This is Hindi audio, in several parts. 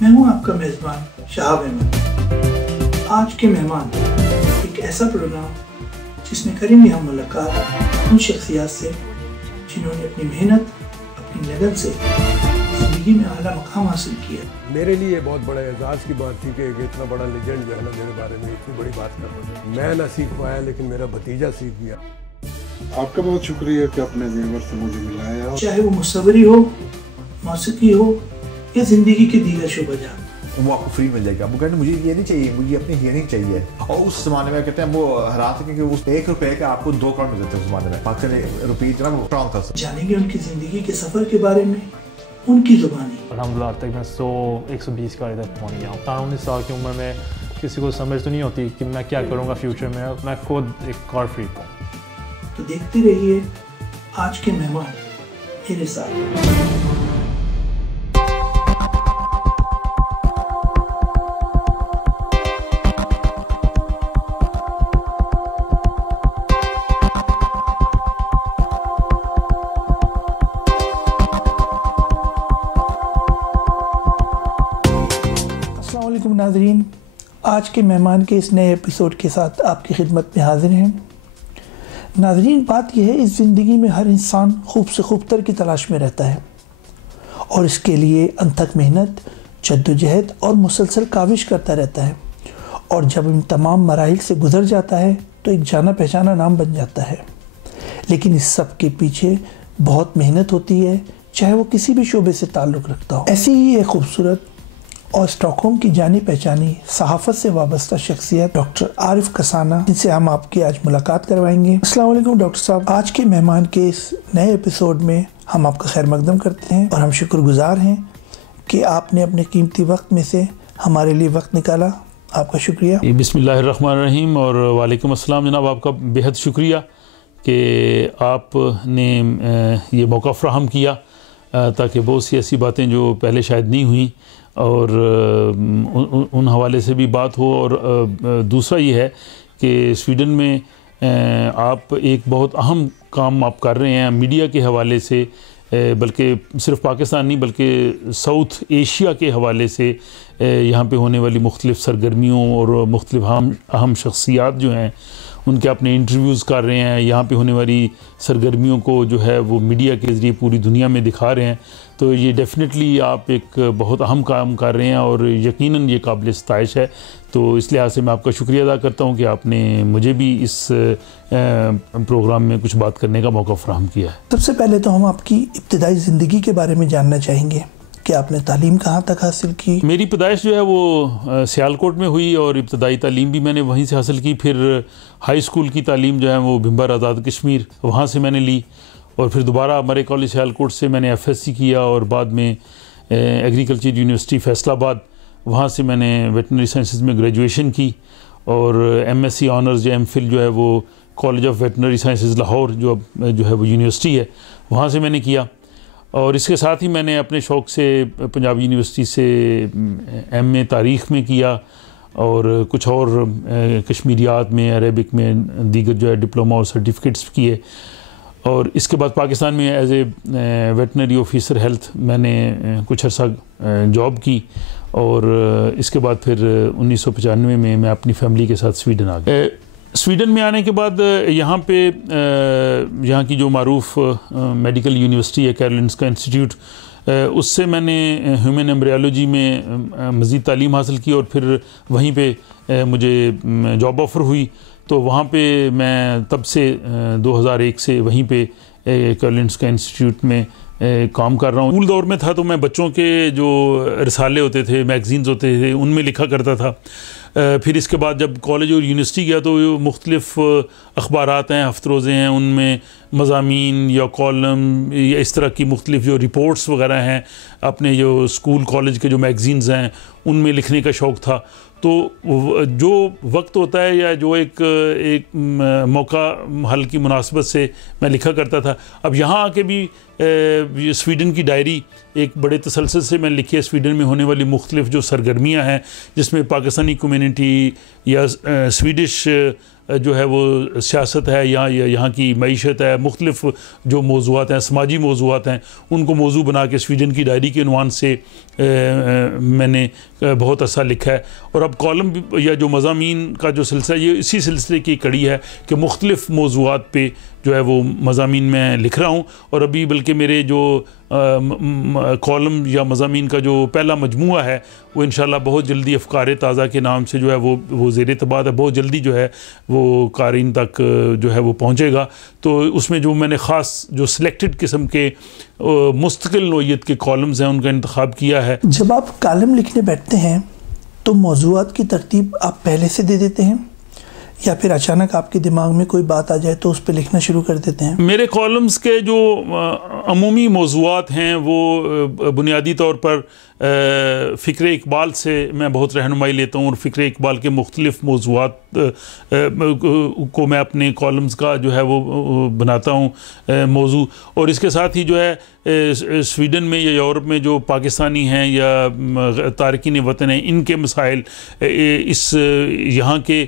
मैं हूं आपका मेज़बान शहाब अहमद। आज के मेहमान एक ऐसा प्रोग्राम जिसमें करेंगे हम मुलाकात उन शख्सियात से जिन्होंने अपनी मेहनत, अपनी लगन से ज़िंदगी में आला मकाम हासिल किया। मेरे लिए बहुत बड़ा एजाज़ की बात थी कि इतना बड़ा लेजेंड जो है ना मेरे बारे में इतनी बड़ी बात कर रहा है। मैं ना सीख पाया लेकिन मेरा भतीजा सीख गया। आपका बहुत शुक्रिया कि अपने जेवर से मुझे मिलाया। चाहे वो मुसव्वरी हो, मौसीकी हो या जिंदगी के दीगर शोबाजात, वो आपको फ्री मिल जाएगा। वो कहते हैं मुझे ये नहीं चाहिए, मुझे अपनी हियरिंग चाहिए। और उस जमाने में कहते हैं वो हालात है कि उस 1 रुपए का आपको 2 करोड़ मिल जाते हैं। उस जमाने में पाकिस्तानी रुपये इतना स्ट्रॉन्ग था। जानेंगे उनकी जिंदगी के सफर के बारे में, उनकी जुबानी। अल्हम्दुलिल्लाह तक मैं 100-120 का इधर पहुँच गया हूँ। 19 साल की उम्र में किसी को समझ तो नहीं होती कि मैं क्या करूँगा फ्यूचर में। मैं खुद एक कार फ्रीक हूँ। तो देखते रहिए आज के मेहमान मेरे साथ। अस्सलाम वालेकुम नाज़रीन, आज के मेहमान के इस नए एपिसोड के साथ आपकी खिदमत में हाजिर हैं। नाज़रीन, बात यह है, इस ज़िंदगी में हर इंसान खूब से खूबतर की तलाश में रहता है और इसके लिए अनथक मेहनत, जद्दोजहद और मुसलसल काविश करता रहता है। और जब इन तमाम मराहिल से गुज़र जाता है तो एक जाना पहचाना नाम बन जाता है। लेकिन इस सब के पीछे बहुत मेहनत होती है, चाहे वो किसी भी शोबे से ताल्लुक़ रखता हो। ऐसी ही एक खूबसूरत और स्टॉकहोम की जानी पहचानी सहाफ़त से वाबस्ता शख्सियत डॉक्टर आरिफ कसाना, जिनसे हम आपकी आज मुलाकात करवाएंगे। अस्सलाम वालेकुम डॉक्टर साहब, आज के मेहमान के इस नए एपिसोड में हम आपका खैर मकदम करते हैं और हम शुक्रगुजार हैं कि आपने अपने कीमती वक्त में से हमारे लिए वक्त निकाला। आपका शुक्रिया। बिस्मिल्लाहिर्रहमानिर्रहीम और वालेकुम अस्सलाम जनाब, आपका बेहद शुक्रिया कि आपने ये मौका फ़राहम किया ताकि बहुत सी ऐसी बातें जो पहले शायद नहीं हुई और उन हवाले से भी बात हो। और दूसरा ये है कि स्वीडन में आप एक बहुत अहम काम आप कर रहे हैं मीडिया के हवाले से, बल्कि सिर्फ पाकिस्तान नहीं बल्कि साउथ एशिया के हवाले से यहाँ पे होने वाली मुख्तलिफ़ सरगर्मियों और मुख्तलिफ़ अहम शख्सियात जो हैं उनके अपने इंटरव्यूज़ कर रहे हैं। यहाँ पे होने वाली सरगर्मियों को जो है वो मीडिया के ज़रिए पूरी दुनिया में दिखा रहे हैं। तो ये डेफ़िनेटली आप एक बहुत अहम काम कर रहे हैं और यकीनन ये काबिल सताइश है। तो इस लिहाज से मैं आपका शुक्रिया अदा करता हूँ कि आपने मुझे भी इस प्रोग्राम में कुछ बात करने का मौका फ़राहम किया है। सबसे पहले तो हम आपकी इब्तिदाई ज़िंदगी के बारे में जानना चाहेंगे कि आपने तालीम कहाँ तक हासिल की। मेरी पैदाइश जो है वो सियालकोट में हुई और इब्तदाई तालीम भी मैंने वहीं से हासिल की। फिर हाई स्कूल की तालीम जो है वो भिम्बर आज़ाद कश्मीर वहाँ से मैंने ली और फिर दोबारा मरे कॉलेज सियालकोट से मैंने FSc किया और बाद में एग्रीकल्चर यूनिवर्सिटी फैसलाबाद वहाँ से मैंने वेटनरी साइंसेस में ग्रेजुएशन की और MSc ऑनर्स जो MPhil जो है वो college of veterinary sciences Lahore जो है वो यूनिवर्सिटी है वहाँ से मैंने किया। और इसके साथ ही मैंने अपने शौक़ से पंजाब यूनिवर्सिटी से MA तारीख़ में किया और कुछ और कश्मीरियात में, अरेबिक में दीगर जो है डिप्लोमा और सर्टिफिकेट्स किए। और इसके बाद पाकिस्तान में as a veterinary officer health मैंने कुछ अर्सा जॉब की और इसके बाद फिर 1995 में मैं अपनी फैमिली के साथ स्वीडन आ गया। स्वीडन में आने के बाद यहाँ पे यहाँ की जो मारूफ मेडिकल यूनिवर्सिटी है कैरोलिंस्का इंस्टीट्यूट, उससे मैंने ह्यूमन एम्ब्रियोलॉजी में मज़ीद तालीम हासिल की और फिर वहीं पे मुझे जॉब ऑफ़र हुई। तो वहाँ पे मैं तब से 2001 से वहीं पे कैरोलिंस्का इंस्टीट्यूट में काम कर रहा हूँ। स्कूल दौर में था तो मैं बच्चों के जो रिसाले होते थे, मैगज़ीन्स होते थे, उनमें लिखा करता था। फिर इसके बाद जब कॉलेज और यूनिवर्सिटी गया तो मुख्तलिफ़ अखबारात हैं, हफ्तरोज़े हैं, उनमें मज़ामीन या कॉलम या इस तरह की मुख्तलिफ़ जो रिपोर्ट्स वग़ैरह हैं अपने जो स्कूल कॉलेज के जो मैगज़ीन्स हैं उनमें लिखने का शौक़ था। तो जो वक्त होता है या जो एक मौका हल की मुनासबत से मैं लिखा करता था। अब यहाँ आके भी स्वीडन की डायरी एक बड़े तसलसल से मैंने लिखी है स्वीडन में होने वाली मुख्तलिफ जो सरगर्मियाँ हैं, जिसमें पाकिस्तानी कम्यूनिटी या स्वीडिश जो है वो सियासत है या यहाँ की मईशत है, मुख्तलिफ जो मौज़ूआत हैं, समाजी मौज़ूआत हैं, उनको मौजू बना के स्वीडन की डायरी के उन्वान से मैंने बहुत अच्छा लिखा है। और अब कॉलम या जो मज़ामीन का जो सिलसिला, ये इसी सिलसिले की कड़ी है कि मुख्तलिफ मौज़ूआत पे जो है वो मज़ामीन में लिख रहा हूँ। और अभी बल्कि मेरे जो कॉलम या मज़ामीन का जो पहला मजमूआ है वो इंशाल्लाह बहुत जल्दी अफ़कार ताज़ा के नाम से जो है वो ज़ेर तबाद है, बहुत जल्दी जो है वो क़ारीन तक जो है वो पहुँचेगा। तो उसमें जो मैंने ख़ास जो सिलेक्टेड किस्म के मुस्तकिल नोयत के कॉलम्स हैं उनका इंतखाब किया है। जब आप कॉलम लिखने बैठते हैं तो मौज़ूआत की तरतीब आप पहले से दे देते हैं या फिर अचानक आपके दिमाग में कोई बात आ जाए तो उस पर लिखना शुरू कर देते हैं? मेरे कॉलम्स के जो अमूमी मौज़ूआत हैं वो बुनियादी तौर पर फ़िक्र इकबाल से मैं बहुत रहनुमाई लेता हूँ और फ़िक्र इकबाल के मुख्तलिफ़ मौज़ूआत को मैं अपने कॉलम्स का जो है वो बनाता हूँ मौजू। और इसके साथ ही जो है स्वीडन में या यूरोप में जो पाकिस्तानी हैं या तारकीन वतन हैं, इनके मसाइल, इस यहाँ के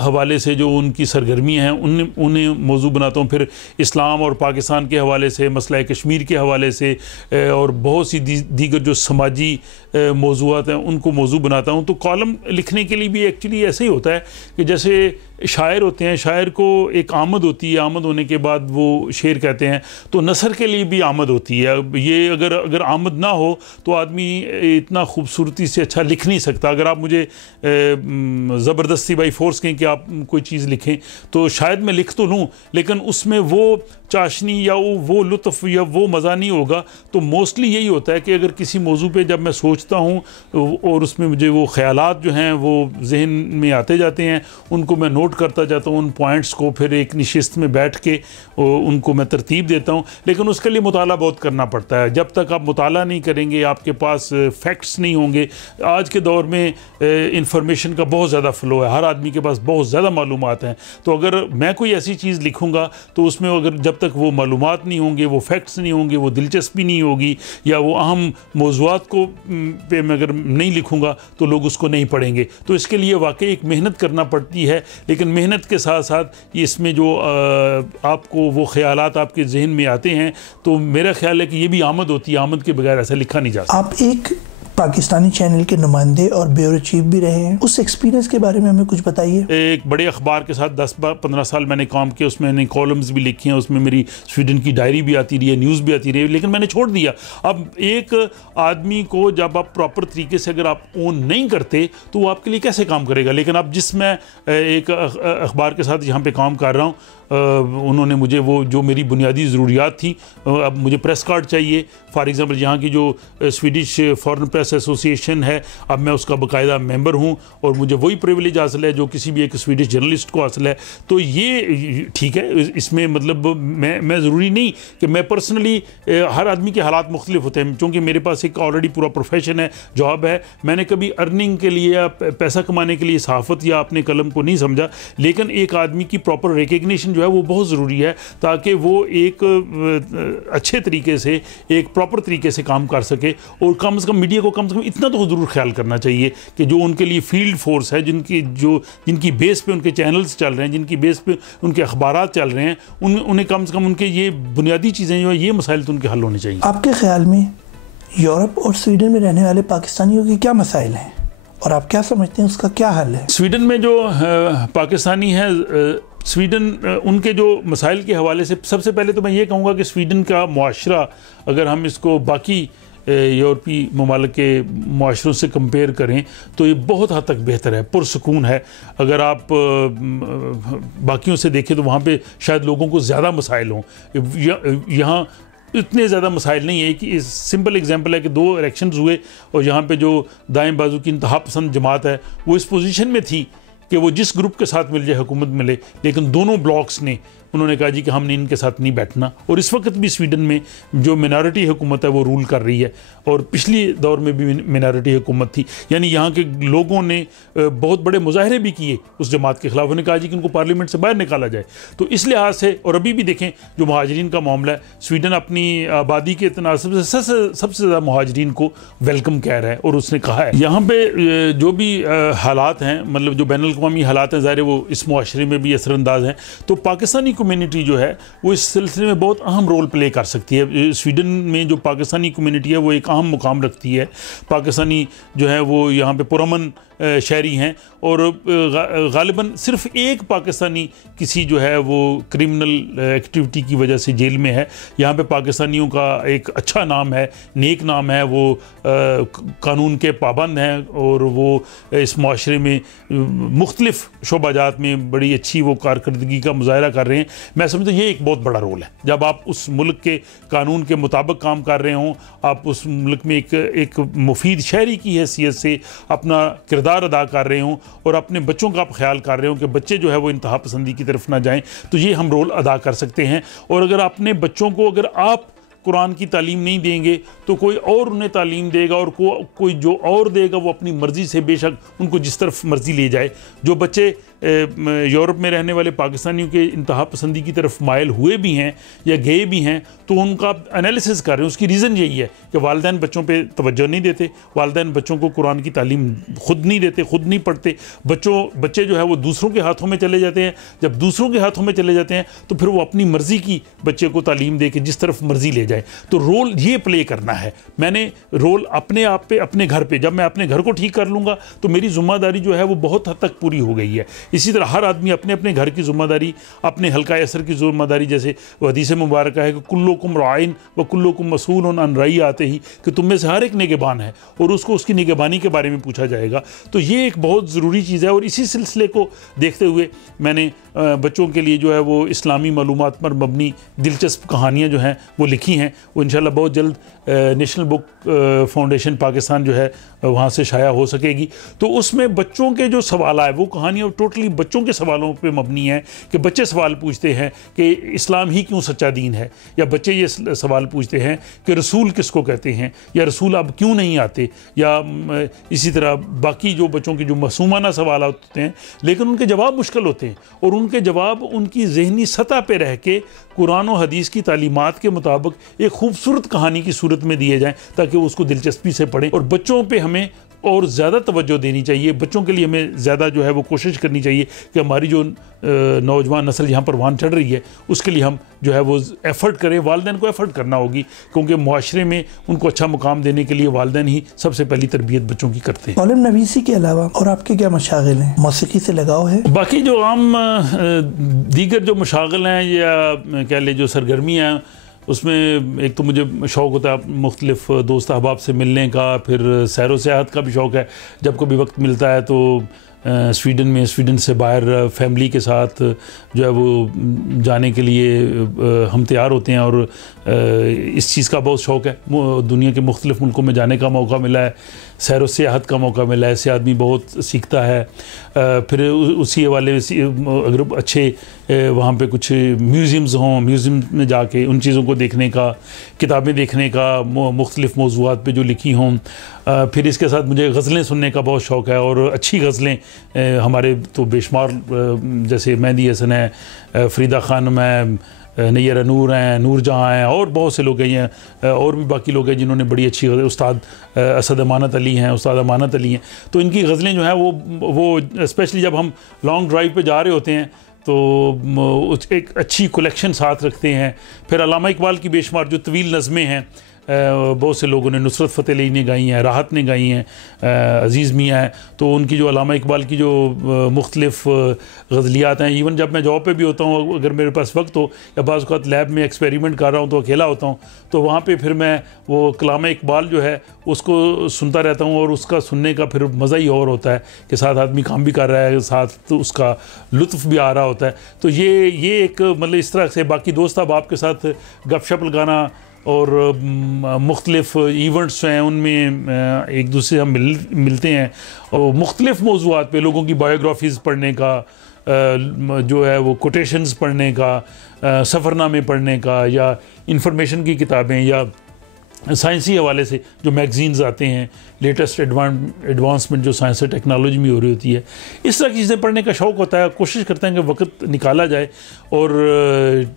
हवाले से जो उनकी सरगर्मियाँ हैं उन्हें मौजू बनाता हूँ। फिर इस्लाम और पाकिस्तान के हवाले से, मसला कश्मीर के हवाले से और बहुत सी दीगर जो समाजी मौज़ूआत हैं उनको मौजू बनाता हूँ। तो कॉलम लिखने के लिए भी एक्चुअली ऐसे ही होता है कि जैसे शायर होते हैं, शायर को एक आमद होती है, आमद होने के बाद वो शेर कहते हैं, तो नसर के लिए भी आमद होती है। ये अगर आमद ना हो तो आदमी इतना खूबसूरती से अच्छा लिख नहीं सकता। अगर आप मुझे ज़बरदस्ती बाई फोर्स कहें कि आप कोई चीज़ लिखें तो शायद मैं लिख तो लूँ, लेकिन उसमें वो चाशनी या वो लुत्फ़ या वो मज़ा नहीं होगा। तो मोस्टली यही होता है कि अगर किसी मौजू पे जब मैं सोचता हूँ और उसमें मुझे वो ख़यालात जो हैं वो जहन में आते जाते हैं, उनको मैं नोट करता जाता हूँ, उन पॉइंट्स को फिर एक नशिस्त में बैठ के उनको मैं तरतीब देता हूँ। लेकिन उसके लिए मुताला बहुत करना पड़ता है। जब तक आप मुताला नहीं करेंगे, आपके पास फैक्ट्स नहीं होंगे। आज के दौर में इंफॉर्मेशन का बहुत ज़्यादा फ़्लो है, हर आदमी के पास बहुत ज़्यादा मालूमात हैं। तो अगर मैं कोई ऐसी चीज़ लिखूँगा तो उसमें अगर जब तक वो मालूमात नहीं होंगे, वो फैक्ट्स नहीं होंगे, वो दिलचस्पी नहीं होगी या वो अहम मौज़ूआत को पे मैं अगर नहीं लिखूँगा तो लोग उसको नहीं पढ़ेंगे। तो इसके लिए वाकई एक मेहनत करना पड़ती है। लेकिन मेहनत के साथ साथ इसमें जो आपको वो ख़यालात आपके जहन में आते हैं तो मेरा ख्याल है कि ये भी आमद होती है। आमद के बगैर ऐसा लिखा नहीं जा सकता। आप एक पाकिस्तानी चैनल के नुमाइंदे और ब्यूरो चीफ भी रहे हैं, उस एक्सपीरियंस के बारे में हमें कुछ बताइए। एक बड़े अखबार के साथ 10-15 साल मैंने काम किया, उसमें मैंने कॉलम्स भी लिखे हैं, उसमें मेरी स्वीडन की डायरी भी आती रही है, न्यूज़ भी आती रही है, लेकिन मैंने छोड़ दिया। अब एक आदमी को जब आप प्रॉपर तरीके से अगर आप ओन नहीं करते तो वो आपके लिए कैसे काम करेगा। लेकिन अब जिसमें एक अखबार के साथ यहाँ पर काम कर रहा हूँ, उन्होंने मुझे वो जो मेरी बुनियादी ज़रूरियात थी, अब मुझे प्रेस कार्ड चाहिए फॉर एग्ज़ाम्पल, यहाँ की जो स्वीडिश फॉरेन प्रेस एसोसिएशन है, अब मैं उसका बाकायदा मेंबर हूँ और मुझे वही प्रिविलेज हासिल है जो किसी भी एक स्वीडिश जर्नलिस्ट को हासिल है। तो ये ठीक है, इसमें मतलब मैं ज़रूरी नहीं कि मैं पर्सनली, हर आदमी के हालात मुख्तलिफ होते हैं। चूँकि मेरे पास एक ऑलरेडी पूरा प्रोफेशन है, जॉब है, मैंने कभी अर्निंग के लिए या पैसा कमाने के लिए सहाफ़त या अपने कलम को नहीं समझा। लेकिन एक आदमी की प्रॉपर रिकग्निशन जो है वो बहुत ज़रूरी है ताकि वो एक अच्छे तरीके से, एक प्रॉपर तरीके से काम कर सके। और कम से कम मीडिया को कम से कम इतना तो ज़रूर ख्याल करना चाहिए कि जो उनके लिए फील्ड फोर्स है, जिनकी बेस पे उनके चैनल्स चल रहे हैं, जिनकी बेस पे उनके अखबारात चल रहे हैं, उन्हें कम से कम उनके ये बुनियादी चीज़ें जो है, ये मसाइल तो उनके हल होने चाहिए। आपके ख्याल में यूरोप और स्वीडन में रहने वाले पाकिस्तानियों के क्या मसाइल हैं और आप क्या समझते हैं उसका क्या हल है? स्वीडन में जो पाकिस्तानी हैं, स्वीडन उनके जो मसाइल के हवाले से सबसे पहले तो मैं ये कहूँगा कि स्वीडन का मुआशरा, अगर हम इसको बाकी यूरोपीय ममालिक के मुआशरों से कंपेयर करें तो ये बहुत हद तक बेहतर है, पुरसकून है। अगर आप बाकियों से देखें तो वहाँ पे शायद लोगों को ज़्यादा मसाइल हों, यहाँ इतने ज़्यादा मसाइल नहीं है। कि सिंपल एग्जांपल है कि 2 इलेक्शंस हुए और यहाँ पे जो दाएं बाजू की इंतहा पसंद जमात है वो इस पोजीशन में थी कि वो जिस ग्रुप के साथ मिल जाए हुकूमत मिले, लेकिन दोनों ब्लॉक्स ने उन्होंने कहा जी कि हमने इनके साथ नहीं बैठना। और इस वक्त भी स्वीडन में जो मिनॉरिटी हुकूमत है वो रूल कर रही है, और पिछली दौर में भी मिनॉरिटी हुकूमत थी, यानी यहाँ के लोगों ने बहुत बड़े मुजाहरे भी किए उस जमात के खिलाफ। उन्होंने कहा जी कि उनको पार्लियामेंट से बाहर निकाला जाए। तो इस लिहाज से, और अभी भी देखें जो महाजरीन का मामला है, स्वीडन अपनी आबादी के तनासब से सबसे ज़्यादा महाजरीन को वेलकम कह रहा है। और उसने कहा है यहाँ पे जो भी हालात हैं, मतलब जो बैनुल अक़वामी हालात हैं, ज़ाहिर वो इस मुआशरे में भी असरअंदाज हैं। तो पाकिस्तानी कम्यूनिटी जो है वो इस सिलसिले में बहुत अहम रोल प्ले कर सकती है। स्वीडन में जो पाकिस्तानी कम्यूनिटी है वो एक अहम मुकाम रखती है। पाकिस्तानी जो है वो यहाँ पे पुरअमन शहरी हैं, और गालिबन सिर्फ एक पाकिस्तानी किसी जो है वो क्रिमिनल एक्टिविटी की वजह से जेल में है। यहाँ पे पाकिस्तानियों का एक अच्छा नाम है, नेक नाम है, वो कानून के पाबंद हैं, और वो इस माशरे में मुख्तलिफ शोबाजात में बड़ी अच्छी वो कारकर्दगी का मुजाहरा कर रहे हैं। मैं समझता हूँ ये एक बहुत बड़ा रोल है। जब आप उस मुल्क के कानून के मुताबिक काम कर रहे हों, आप उस मुल्क में एक मुफीद शहरी की हैसियत से अपना किरदार अदा कर रहे हों, और अपने बच्चों का आप ख्याल कर रहे हो कि बच्चे जो है वो इंतहा पसंदी की तरफ ना जाएं, तो ये हम रोल अदा कर सकते हैं। और अगर अपने बच्चों को, अगर आप कुरान की तालीम नहीं देंगे तो कोई और उन्हें तालीम देगा, और कोई जो और देगा वो अपनी मर्ज़ी से बेशक उनको जिस तरफ मर्ज़ी ले जाए। जो बच्चे यूरोप में रहने वाले पाकिस्तानियों के इंतहा पसंदी की तरफ मायल हुए भी हैं या गए भी हैं, तो उनका एनालिसिस कर रहे हैं। उसकी रीज़न यही है कि वालिदैन बच्चों पे तवज्जो नहीं देते, वालिदैन बच्चों को कुरान की तालीम खुद नहीं देते, खुद नहीं पढ़ते। बच्चे जो है वो दूसरों के हाथों में चले जाते हैं। जब दूसरों के हाथों में चले जाते हैं तो फिर वो अपनी मर्ज़ी की बच्चे को तालीम दे के जिस तरफ मर्ज़ी ले जाए। तो रोल ये प्ले करना है। मैंने रोल अपने आप पे, अपने घर पे, जब मैं अपने घर को ठीक कर लूँगा तो मेरी ज़िम्मेदारी जो है वो बहुत हद तक पूरी हो गई है। इसी तरह हर आदमी अपने अपने घर की ज़िम्मेदारी, अपने हल्का असर की ज़िम्मेदारी, जैसे हदीस मुबारक है कि कुल्लुकुम राइन व कुल्लुकुम मसूलन अन रई आते ही, कि तुम में से हर एक निगहबान है और उसको उसकी निगहबानी के बारे में पूछा जाएगा। तो ये एक बहुत ज़रूरी चीज़ है। और इसी सिलसिले को देखते हुए मैंने बच्चों के लिए जो है वो इस्लामी मालूमात पर मबनी दिलचस्प कहानियाँ जो हैं वो लिखी हैं। वो इंशाल्लाह बहुत जल्द नेशनल बुक फाउंडेशन पाकिस्तान जो है वहाँ से शाया हो सकेगी। तो उसमें बच्चों के जो सवाल आए, वो कहानियाँ टोटली बच्चों के सवालों पे मबनी है कि बच्चे सवाल पूछते हैं कि इस्लाम ही क्यों सच्चा दीन है, या बच्चे ये सवाल पूछते हैं कि रसूल किसको कहते हैं, या रसूल अब क्यों नहीं आते, या इसी तरह बाकी जो बच्चों के जो मासूमाना सवाल होते हैं, लेकिन उनके जवाब मुश्किल होते हैं, और उनके जवाब उनकी जहनी सतह पे रह के कुरान और हदीस की तालीमात के मुताबिक एक खूबसूरत कहानी की सूरत में दिए जाएँ, ताकि वो उसको दिलचस्पी से पढ़ें। और बच्चों पे हमें और ज़्यादा तवज्जो देनी चाहिए। बच्चों के लिए हमें ज़्यादा जो है वो कोशिश करनी चाहिए कि हमारी जो नौजवान नस्ल यहाँ परवान चढ़ रही है उसके लिए हम जो है वो एफ़र्ट करें। वालिदैन को एफ़र्ट करना होगी, क्योंकि मुआशरे में उनको अच्छा मुकाम देने के लिए वालिदैन ही सबसे पहली तरबियत बच्चों की करते हैं। मौलवी नवीसी के अलावा और आपके क्या मशागिल हैं? मौसीकी से लगाव है? बाकी जो आम दीगर जो मशागिल हैं या कह ले जो सरगर्मियाँ हैं, उसमें एक तो मुझे शौक़ होता है मुख्तलिफ़ दोस्त अहबाब से मिलने का, फिर सैर व सियाहत का भी शौक़ है। जब कभी वक्त मिलता है तो स्वीडन से बाहर फैमिली के साथ जो है वो जाने के लिए हम तैयार होते हैं, और इस चीज़ का बहुत शौक़ है। दुनिया के मुख्तलिफ़ मुल्कों में जाने का मौका मिला है, सैर व सियाहत का मौका मिला है, इससे आदमी बहुत सीखता है। फिर उसी हवाले से अगर अच्छे वहाँ पे कुछ म्यूज़ियम्स हों, म्यूज़ियम में जाके उन चीज़ों को देखने का, किताबें देखने का, मुख्तलिफ़ मौज़ूआत पे जो लिखी हों। फिर इसके साथ मुझे गज़लें सुनने का बहुत शौक़ है, और अच्छी गज़लें हमारे तो बेशुमार, जैसे मेहंदी हसन है, फरीदा खानम है, नैयर नूर हैं, नूर जहाँ हैं, और बहुत से लोग हैं, और भी बाकी लोग हैं जिन्होंने बड़ी अच्छी उस्ताद असद अमानत अली हैं, उस्ताद अमानत अली हैं। तो इनकी गज़लें जो हैं वो स्पेशली जब हम लॉन्ग ड्राइव पे जा रहे होते हैं तो एक अच्छी कलेक्शन साथ रखते हैं। फिर अल्लामा इकबाल की बेशुमार जो तवील नज़में हैं, बहुत से लोगों ने, नुसरत फ़तेह अली ने गाई हैं, राहत ने गाई हैं, अज़ीज़ मियाँ हैं, तो उनकी जो अल्लामा इकबाल की जो मुख्तलिफ़ गज़लियात हैं, इवन जब मैं जॉब पे भी होता हूँ, अगर मेरे पास वक्त हो या बाज़ वक़्त लैब में एक्सपेरिमेंट कर रहा हूँ तो अकेला होता हूँ, तो वहाँ पे फिर मैं वो कलाम इकबाल जो है उसको सुनता रहता हूँ, और उसका सुनने का फिर मज़ा ही और होता है कि साथ आदमी काम भी कर रहा है, साथ तो उसका लुत्फ़ भी आ रहा होता है। तो ये एक मतलब इस तरह से बाकी दोस्त अब आपके साथ गपशप लगाना और मुख्तलिफ़ इवेंट्स हैं उनमें एक दूसरे हम मिलते हैं, और मुख्तलिफ़ मौज़ूआत पे लोगों की बायोग्राफीज़ पढ़ने का, जो है वो कोटेशंस पढ़ने का, सफ़रनामे पढ़ने का, या इंफॉर्मेशन की किताबें, या साइंसी हवाले से जो मैगज़ीन्स आते हैं, लेटेस्ट एडवांसमेंट जो साइंस और टेक्नोलॉजी में हो रही होती है, इस तरह की चीज़ें पढ़ने का शौक़ होता है। कोशिश करते हैं कि वक्त निकाला जाए, और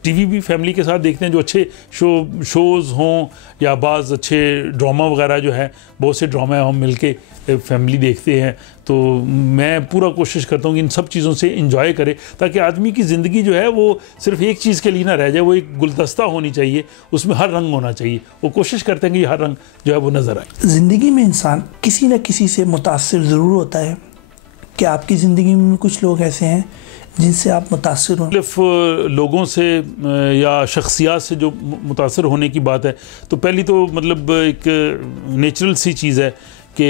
टीवी भी फैमिली के साथ देखते हैं, जो अच्छे शोज़ हों या बाज़ अच्छे ड्रामा वगैरह जो है, बहुत से ड्रामा हम मिलके फैमिली देखते हैं। तो मैं पूरा कोशिश करता हूँ कि इन सब चीज़ों से इंजॉय करे, ताकि आदमी की ज़िंदगी जो है वो सिर्फ एक चीज़ के लिए ना रह जाए, वो एक गुलदस्ता होनी चाहिए, उसमें हर रंग होना चाहिए। वो कोशिश करते हैं कि हर रंग जो है वो नज़र आए। ज़िंदगी में इंसान किसी न किसी से मुतासिर ज़रूर होता है। क्या आपकी ज़िंदगी में कुछ लोग ऐसे हैं जिनसे आप मुतासिर हों? मुख्तलिफ लोगों से या शख्सियात से जो मुतासिर होने की बात है, तो पहली तो मतलब एक नेचुरल सी चीज़ है कि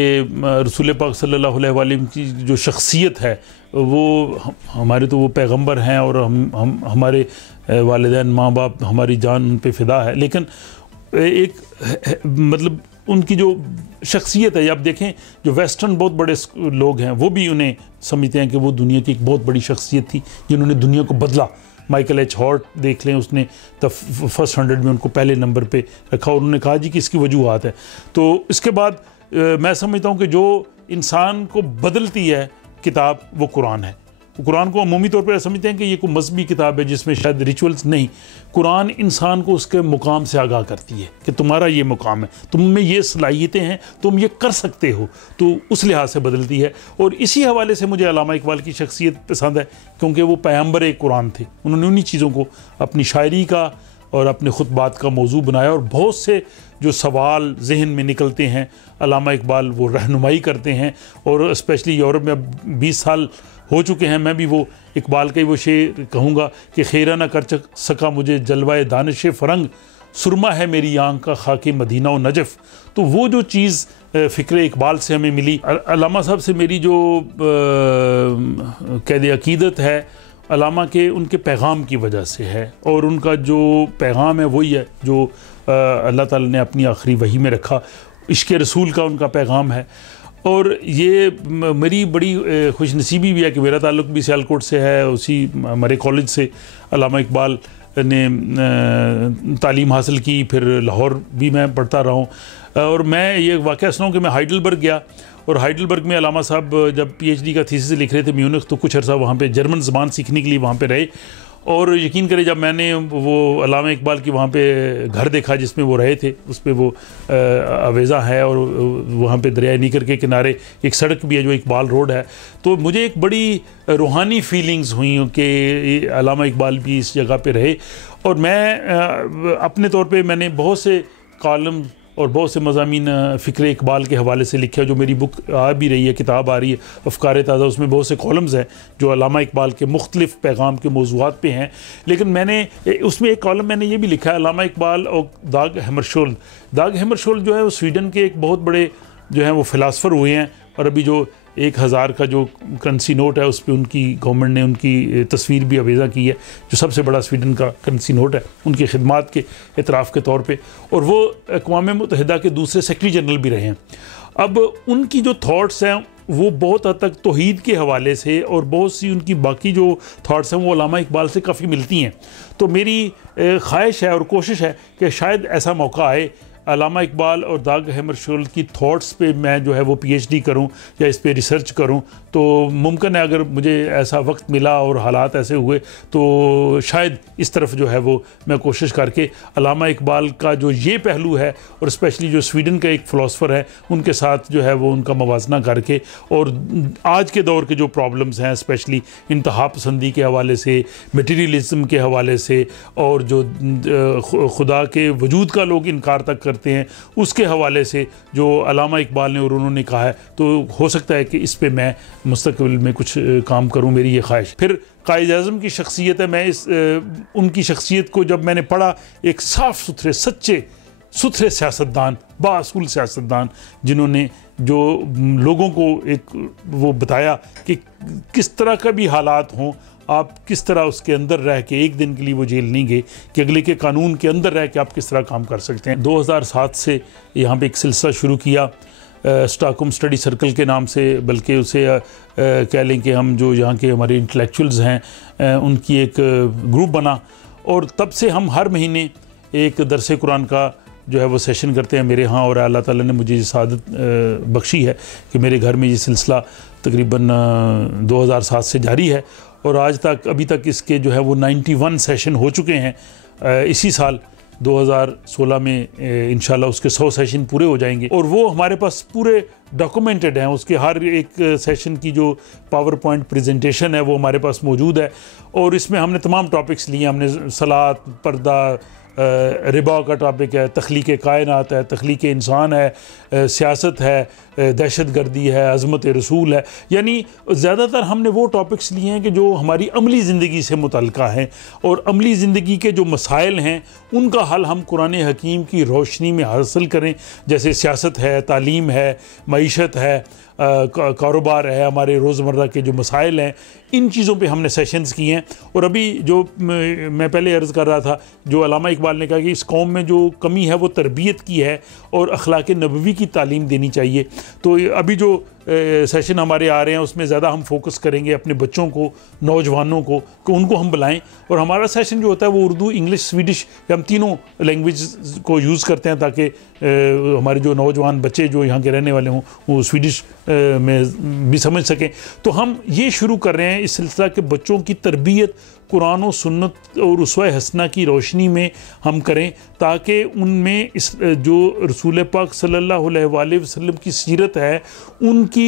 रसूल पाक सल्लल्लाहु अलैहि वसल्लम की जो शख्सियत है वो हमारे तो वो पैगंबर हैं, और हम हमारे वालिदैन माँ बाप हमारी जान उन पे फ़िदा है। लेकिन एक मतलब उनकी जो शख्सियत है, आप देखें जो वेस्टर्न बहुत बड़े लोग हैं वो भी उन्हें समझते हैं कि वो दुनिया की एक बहुत बड़ी शख्सियत थी जिन्होंने दुनिया को बदला। माइकल एच हॉर्ट देख लें, उसने फर्स्ट 100 में उनको पहले नंबर पे रखा, और उन्होंने कहा जी कि इसकी वजूहात है। तो इसके बाद मैं समझता हूँ कि जो इंसान को बदलती है किताब वो कुरान है। कुरान को अमूमी तौर पर समझते हैं कि ये कोई मजहबी किताब है जिसमें शायद रिचुअल्स नहीं। कुरान इंसान को उसके मुकाम से आगाह करती है कि तुम्हारा ये मुकाम है, तुम में ये सलाहियतें हैं, तुम ये कर सकते हो, तो उस लिहाज से बदलती है। और इसी हवाले से मुझे अल्लामा इकबाल की शख्सियत पसंद है, क्योंकि वो पैगंबर एक कुरान थे। उन्होंने उन्हीं चीज़ों को अपनी शायरी का और अपने खुतबात का मौजू बनाया, और बहुत से जो सवाल जहन में निकलते हैं अल्लामा इकबाल वो रहनुमाई करते हैं। और स्पेशली यूरोप में 20 साल हो चुके हैं, मैं भी वो इकबाल का ही वो शेर कहूँगा कि खैरा न कर सका मुझे जलवाए दानिश फ़रंग, सुरमा है मेरी आंख का खाके मदीना और नजफ़। तो वो जो चीज़ फ़िक्र इकबाल से हमें मिली, अल्लामा साहब से मेरी जो क़ैद अक़ीदत है अल्लामा के उनके पैगाम की वजह से है, और उनका जो पैगाम है वही है जो अल्लाह ताला ने अपनी आखिरी वही में रखा। इश्क़ रसूल का उनका पैगाम है। और ये मेरी बड़ी खुशनसीबी भी है कि मेरा ताल्लुक़ भी सियालकोट से है, उसी हमारे कॉलेज से अल्लामा इकबाल ने तालीम हासिल की, फिर लाहौर भी मैं पढ़ता रहा हूँ। और मैं ये वाक़या सुनाऊँ कि मैं हाइडलबर्ग गया, और हाइडलबर्ग में अल्लामा साहब जब PhD का थीसिस लिख रहे थे म्यूनिख, तो कुछ अर्सा वहाँ पे जर्मन ज़बान सीखने के लिए वहाँ पे रहे। और यकीन करें जब मैंने वो अल्लामा इकबाल की वहाँ पे घर देखा जिसमें वो रहे थे, उस पर वो अवेज़ा है, और वहाँ पे दरिया नीकर के किनारे एक सड़क भी है जो इकबाल रोड है, तो मुझे एक बड़ी रूहानी फीलिंग्स हुई कि अल्लामा इकबाल भी इस जगह पे रहे। और मैं अपने तौर पे मैंने बहुत से कॉलम और बहुत से मज़ामीन फ़िक्र इकबाल के हवाले से लिखे, जो मेरी बुक आ भी रही है, किताब आ रही है अफ़कार ताज़ा, उसमें बहुत से कॉलम्स हैं जो अल्लामा इकबाल के मुख्तलिफ़ पैगाम के मौज़ूआत पे हैं। लेकिन मैंने उसमें एक कॉलम मैंने ये भी लिखा है, अल्लामा इकबाल और दाग हैमरशोल्ड। दाग हैमरशोल्ड जो है वो स्वीडन के एक बहुत बड़े जो हैं वो फ़िलासफ़र हुए हैं, और अभी जो 1000 का जो करेंसी नोट है उस पर उनकी गवर्नमेंट ने उनकी तस्वीर भी अवेज़ा की है, जो सबसे बड़ा स्वीडन का करेंसी नोट है, उनकी खिदमात के एतराफ़ के तौर पे। और वो अक़वाम मुत्तहिदा के दूसरे सेक्रेटरी जनरल भी रहे हैं। अब उनकी जो थाट्स हैं वो बहुत हद तक तौहीद के हवाले से, और बहुत सी उनकी बाकी जो थाट्स हैं वो अल्लामा इकबाल से काफ़ी मिलती हैं। तो मेरी ख्वाहिश है और कोशिश है कि शायद ऐसा मौका आए अल्लामा इकबाल और दाग हैमरशोल्ड की थॉट्स पे मैं जो है वो PhD करूं या इस पे रिसर्च करूं। तो मुमकिन है अगर मुझे ऐसा वक्त मिला और हालात ऐसे हुए तो शायद इस तरफ जो है वो मैं कोशिश करके अल्लामा इकबाल का जो ये पहलू है, और स्पेशली जो स्वीडन का एक फ़िलासफ़र है, उनके साथ जो है वो उनका मवाजना करके, और आज के दौर के जो प्रॉब्लम्स हैं स्पेशली इंतहा पसंदी के हवाले से, मटीरियलिज़म के हवाले से, और जो खुदा के वजूद का लोग इनकार तक करते हैं उसके हवाले से जो अल्लामा इकबाल ने और उन्होंने कहा है, तो हो सकता है कि इस पे मैं मुस्तक़बिल में कुछ काम करूं, मेरी ये ख्वाहिश। फिर कायद आज़म की शख्सियत है, मैं उनकी शख्सियत को जब मैंने पढ़ा, एक साफ़ सुथरे सच्चे सुथरे सियासतदान, बाअसूल सियासतदान, जिन्होंने जो लोगों को एक वो बताया कि किस तरह का भी हालात हों, आप किस तरह उसके अंदर रह के, एक दिन के लिए वो जेल नहीं गए, कि अगले के कानून के अंदर रह के आप किस तरह काम कर सकते हैं। 2007 से यहाँ पे एक सिलसिला शुरू किया स्टॉकहोम स्टडी सर्कल के नाम से, बल्कि उसे कह लें कि हम जो यहाँ के हमारे इंटेलेक्चुअल्स हैं उनकी एक ग्रुप बना, और तब से हम हर महीने एक दरस कुरान का जो है वो सेशन करते हैं मेरे यहाँ। और अल्लाह ताला ने मुझे ये सादत बख्शी है कि मेरे घर में ये सिलसिला तकरीबन 2007 से जारी है, और आज तक अभी तक इसके जो है वो 91 सेशन हो चुके हैं। इसी साल 2016 में इंशाल्लाह उसके 100 सेशन पूरे हो जाएंगे, और वो हमारे पास पूरे डॉक्यूमेंटेड हैं। उसके हर एक सेशन की जो पावर पॉइंट प्रेजेंटेशन है वो हमारे पास मौजूद है, और इसमें हमने तमाम टॉपिक्स लिए। हमने सलात, पर्दा, रिबा का टॉपिक है, तख्लीक कायनात है, तख्लीक इंसान है, सियासत है, दहशत गर्दी है, अज़मत रसूल है। यानी ज़्यादातर हमने वो टॉपिक्स लिए हैं कि जो हमारी अमली ज़िंदगी से मुतल्लिक़ हैं, और अमली ज़िंदगी के जो मसाइल हैं उनका हल हम कुरान हकीम की रोशनी में हासिल करें। जैसे सियासत है, तालीम है, मईशत है, कारोबार है, हमारे रोज़मर्रा के जो मसाइल हैं, इन चीज़ों पे हमने सेशंस किए हैं। और अभी जो मैं पहले अर्ज़ कर रहा था, जो अल्लामा इकबाल ने कहा कि इस कौम में जो कमी है वो तरबियत की है और अखलाक नबवी की तालीम देनी चाहिए। तो अभी जो सेशन हमारे आ रहे हैं उसमें ज़्यादा हम फोकस करेंगे अपने बच्चों को, नौजवानों को, कि उनको हम बुलाएं। और हमारा सेशन जो होता है वो उर्दू, इंग्लिश, स्वीडिश, हम तीनों लैंग्वेज को यूज़ करते हैं ताकि हमारे जो नौजवान बच्चे जो यहाँ के रहने वाले हों वो स्वीडिश में भी समझ सकें। तो हम ये शुरू कर रहे हैं इस सिलसिला के बच्चों की तरबियत कुरान और सुन्नत और उसवा हसना की रोशनी में हम करें, ताकि उनमें इस जो रसूल पाक सल्लल्लाहु अलैहि वसल्लम की सीरत है उनकी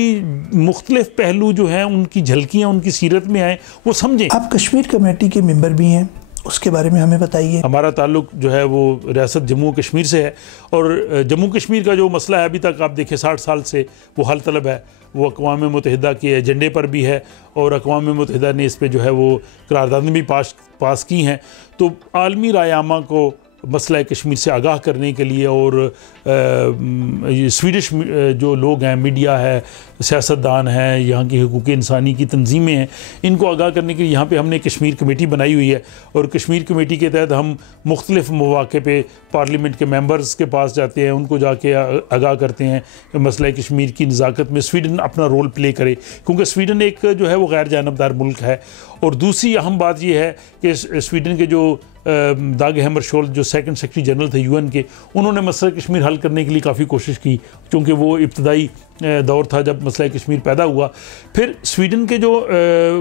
मुख्तलिफ पहलू जो हैं, उनकी झलकियाँ उनकी सीरत में आए, वो समझें। आप कश्मीर कमेटी के मेंबर भी हैं, उसके बारे में हमें बताइए। हमारा ताल्लुक जो है वो रियासत जम्मू कश्मीर से है, और जम्मू कश्मीर का जो मसला है अभी तक आप देखें 60 साल से वो हल तलब है। वो अक़वाम मुत्तहिदा के एजेंडे पर भी है, और अक़वाम मुत्तहिदा ने इस पर जो है वो करारदादें भी पास की हैं। तो आलमी राय आमा को मसला कश्मीर से आगाह करने के लिए, और स्वीडिश जो लोग हैं, मीडिया है, सियासतदान हैं, यहाँ की हुकूक इंसानी की तंजीमें हैं, इनको आगाह करने के लिए यहाँ पे हमने कश्मीर कमेटी बनाई हुई है। और कश्मीर कमेटी के तहत हम मुख्तलिफ मौक़े पे पार्लियामेंट के मेंबर्स के पास जाते हैं, उनको जाके आगाह करते हैं कि मसला कश्मीर की नज़ाकत में स्वीडन अपना रोल प्ले करे, क्योंकि स्वीडन एक जो है वो गैर जानबदार मुल्क है। और दूसरी अहम बात यह है कि स्वीडन के जो दाग हैमरशोल्ड जो सेकंड सेक्रेटरी जनरल थे यूएन के, उन्होंने मसला कश्मीर हल करने के लिए काफ़ी कोशिश की, क्योंकि वो इब्तदाई दौर था जब मसला कश्मीर पैदा हुआ। फिर स्वीडन के जो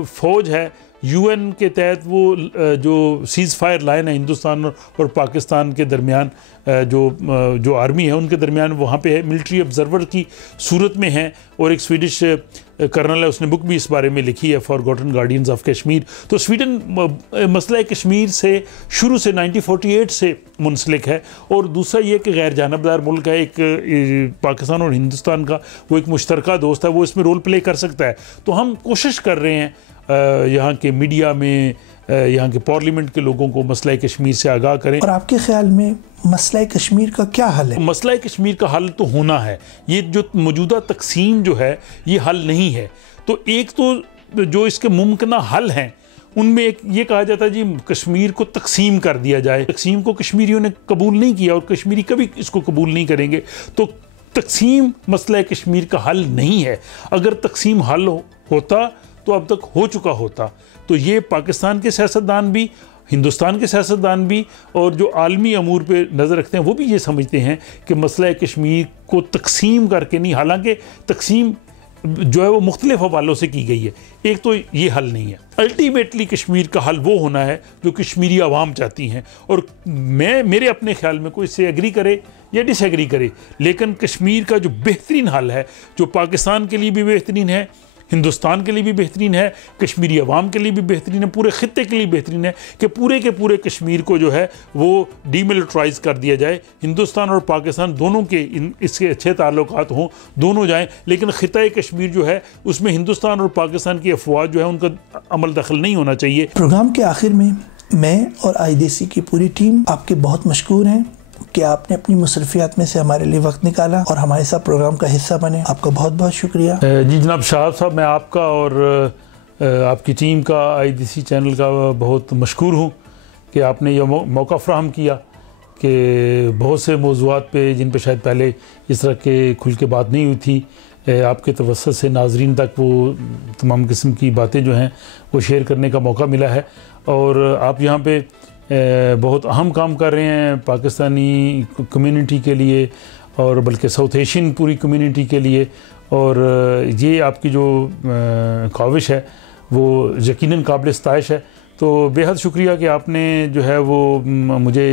फ़ौज है यूएन के तहत, वो जो सीज़ फायर लाइन है हिंदुस्तान और पाकिस्तान के दरमियान, जो आर्मी है उनके दरमियान, वहाँ पे है, मिलिट्री ऑब्जर्वर की सूरत में है। और एक स्वीडिश कर्नल है, उसने बुक भी इस बारे में लिखी है, फॉरगॉटन गार्डियंस ऑफ कश्मीर। तो स्वीडन मसला कश्मीर से शुरू से 1948 से मुंसलिक है। और दूसरा ये कि गैर जानबदार मुल्क है, एक पाकिस्तान और हिंदुस्तान का वो एक मुश्तरका दोस्त है, वो इसमें रोल प्ले कर सकता है। तो हम कोशिश कर रहे हैं यहाँ के मीडिया में, यहाँ के पार्लियामेंट के लोगों को मसला कश्मीर से आगाह करें। और आपके ख्याल में मसला कश्मीर का क्या हल है? मसला कश्मीर का हल तो होना है, ये जो मौजूदा तकसीम जो है ये हल नहीं है। तो एक तो जो इसके मुमकिन हल हैं उनमें एक ये कहा जाता है जी कश्मीर को तकसीम कर दिया जाए। तकसीम को कश्मीरियों ने कबूल नहीं किया और कश्मीरी कभी इसको कबूल नहीं करेंगे। तो तकसीम मसला कश्मीर का हल नहीं है। अगर तकसीम हल होता तो अब तक हो चुका होता। तो ये पाकिस्तान के सियासतदान भी, हिंदुस्तान के सियासतदान भी, और जो आलमी अमूर पे नज़र रखते हैं वो भी ये समझते हैं कि मसला कश्मीर को तकसीम करके नहीं, हालांकि तकसीम जो है वो मुख्तलिफ हवालों से की गई है, एक तो ये हल नहीं है। अल्टीमेटली कश्मीर का हल वो होना है जो कश्मीरी आवाम चाहती हैं। और मेरे अपने ख्याल में कोई इससे एग्री करे या डिसएग्री करे, लेकिन कश्मीर का जो बेहतरीन हल है, जो पाकिस्तान के लिए भी बेहतरीन है, हिंदुस्तान के लिए भी बेहतरीन है, कश्मीरी अवाम के लिए भी बेहतरीन है, पूरे ख़ित्ते के लिए बेहतरीन है कि पूरे के पूरे कश्मीर को जो है वो डीमिलिटराइज कर दिया जाए। हिंदुस्तान और पाकिस्तान दोनों के इसके अच्छे ताल्लुकात हों, दोनों जाएं, लेकिन ख़ित्ता कश्मीर जो है उसमें हिंदुस्तान और पाकिस्तान की अफवाज जो है उनका अमल दखल नहीं होना चाहिए। प्रोग्राम के आखिर में मैं और IDC की पूरी टीम आपके बहुत मशकूर हैं कि आपने अपनी मुसरफियात में से हमारे लिए वक्त निकाला और हमारे साथ प्रोग्राम का हिस्सा बने। आपका बहुत बहुत शुक्रिया। जी जनाब शहाब साहब, मैं आपका और आपकी टीम का, IDC चैनल का बहुत मशकूर हूँ कि आपने यह मौका फ़राहम किया कि बहुत से मौज़ूआत पे जिन पे शायद पहले इस तरह के खुल के बात नहीं हुई थी, आपके तवस्सुत से नाज़रीन तक वो तमाम किस्म की बातें जो हैं वो शेयर करने का मौका मिला है। और आप यहाँ पे बहुत अहम काम कर रहे हैं पाकिस्तानी कम्युनिटी के लिए और बल्कि साउथ एशियन पूरी कम्युनिटी के लिए। और ये आपकी जो ख्वाहिश है वो यकीनन काबिल सताइश है। तो बेहद शुक्रिया कि आपने जो है वो मुझे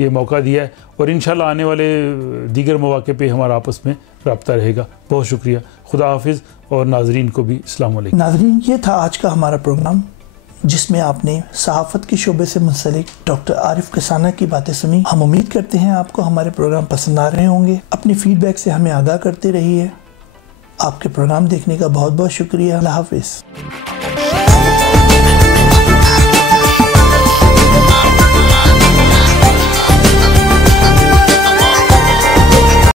ये मौका दिया है और इंशाल्लाह आने वाले दीगर मौके पे हमारा आपस में रब्ता रहेगा। बहुत शुक्रिया। खुदा हाफिज़ और नाजरीन को भी अस्सलाम वालेकुम। नाजरीन, ये था आज का हमारा प्रोग्राम जिसमें आपने सहाफ़त के शोबे से मुंसलिक डॉक्टर आरिफ कसाना की बातें सुनी। हम उम्मीद करते हैं आपको हमारे प्रोग्राम पसंद आ रहे होंगे। अपने फीडबैक से हमें आगाह करते रहिए। आपके प्रोग्राम देखने का बहुत बहुत शुक्रिया। अल्लाह हाफिज़।